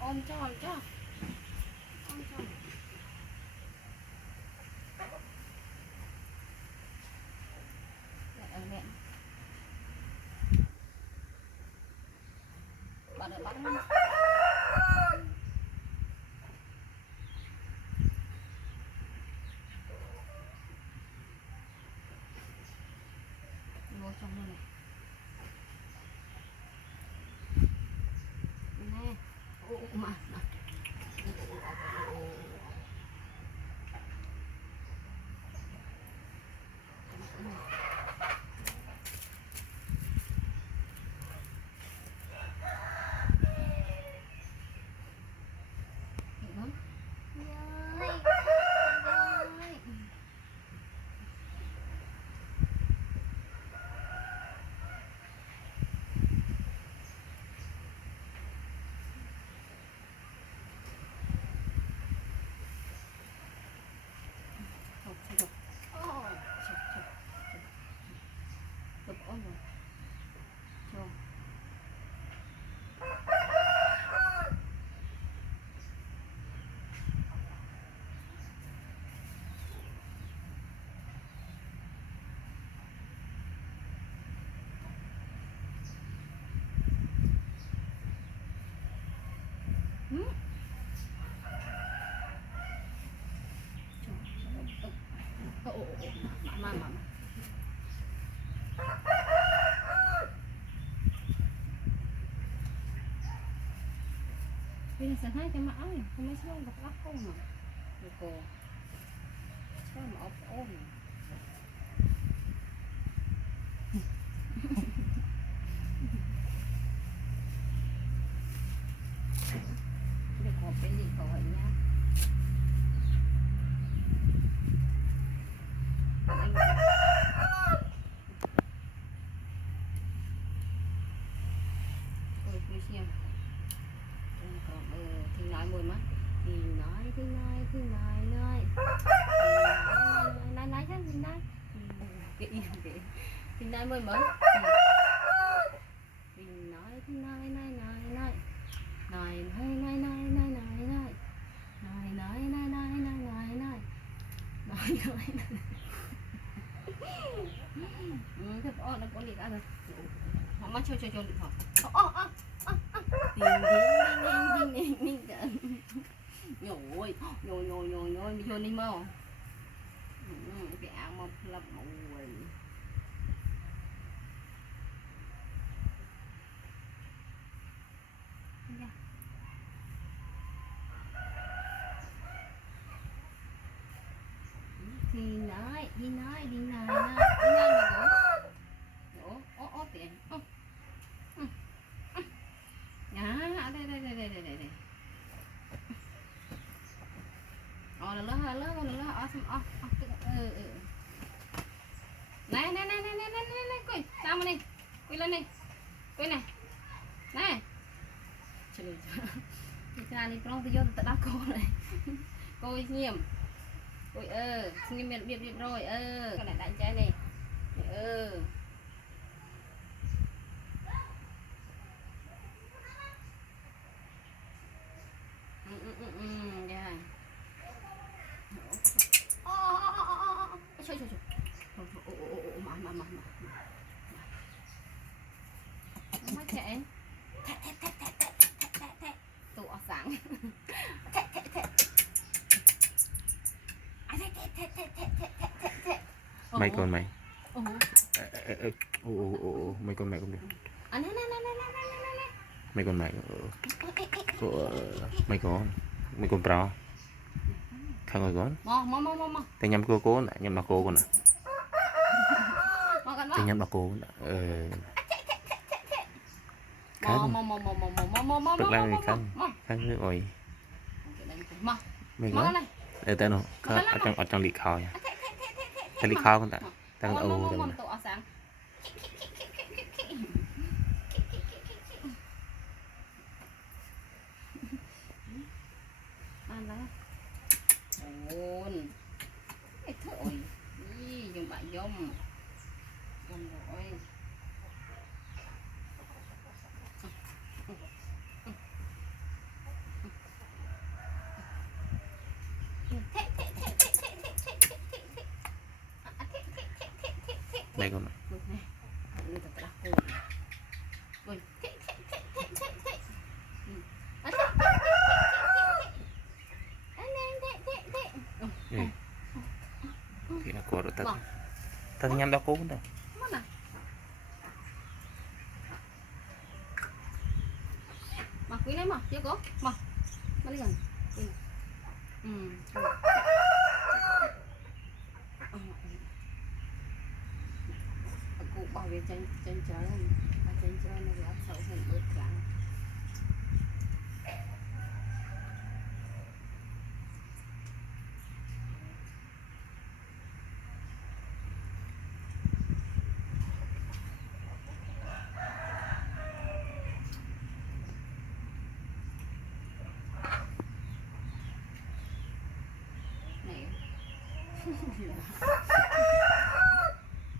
ôm cho ôm cho mẹ bạn ơi bắt vô trong đây này nè mà mà bây giờ hai cái mã này không mấy xong gặp áp không mà được cô sao mà ốp ôm được hộp cái gì cậu ấy nhá ôi quý xem còn thì nói mùi mắt thì nói nói thế thì nói thì nói mùi mới thì nói thật ổn nó có liệt ăn rồi họ mắt chơi điện thoại nhồi mình cho đi mau cái áo mà lập màu thì nói đi nói mà đổ ó tiền đây là lớn này quỳ sao mà đi quỳ lên đi quỳ này này trời ra đi con tôi vô tự đá cô này cô nghiêm ôi nghiêm biết rồi cái này đánh trái này dạ trời mà chạy tụ sáng mấy con mày mấy con mày cũng được mấy con mày mấy con pro không rồi con tay nhắm cô nè nhắm là cô con nè tay nhắm là cô tức là khăn rồi mình nói để tên nó ở trong lịch khảo nha cái lịch khảo con ta tăng ô rồi ôn cái thôi dùng bạn dùng rồi Đây con. Ui, nè. Ini tak laku. Ui, kek. Thì nó cô rồi tao. Tao nhắm đó cố đâu. Mana? Mà quý này mà, chưa có. Mà đi gần. Aku bảo vệ chân trời chân trời nó rất xấu hơn bớt lắm.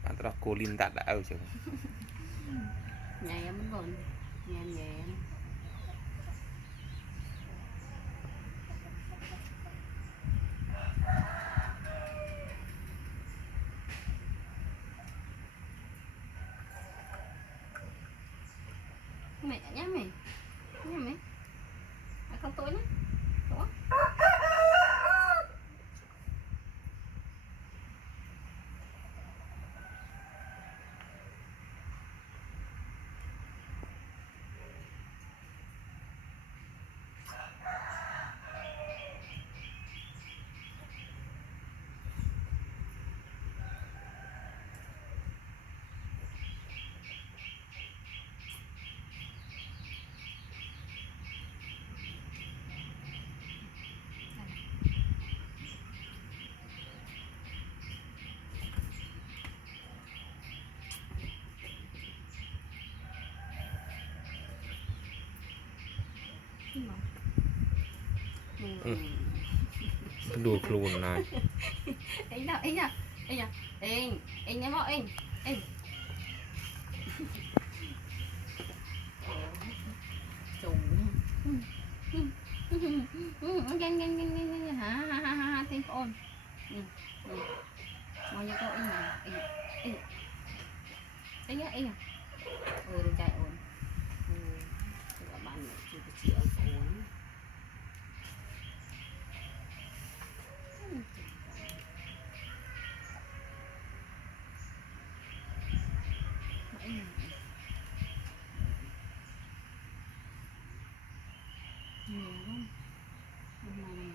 Antara kulin tak ada chứ. Nhà em vẫn còn nhà em. Mẹ nhá mày. À, không tối nữa. Đó. Đùa luôn này. Anh nào anh em họ anh chủ ha tiếng ôn mau cho cô anh này anh chạy ôn các bạn chị ôn nhiều lắm. Hôm nay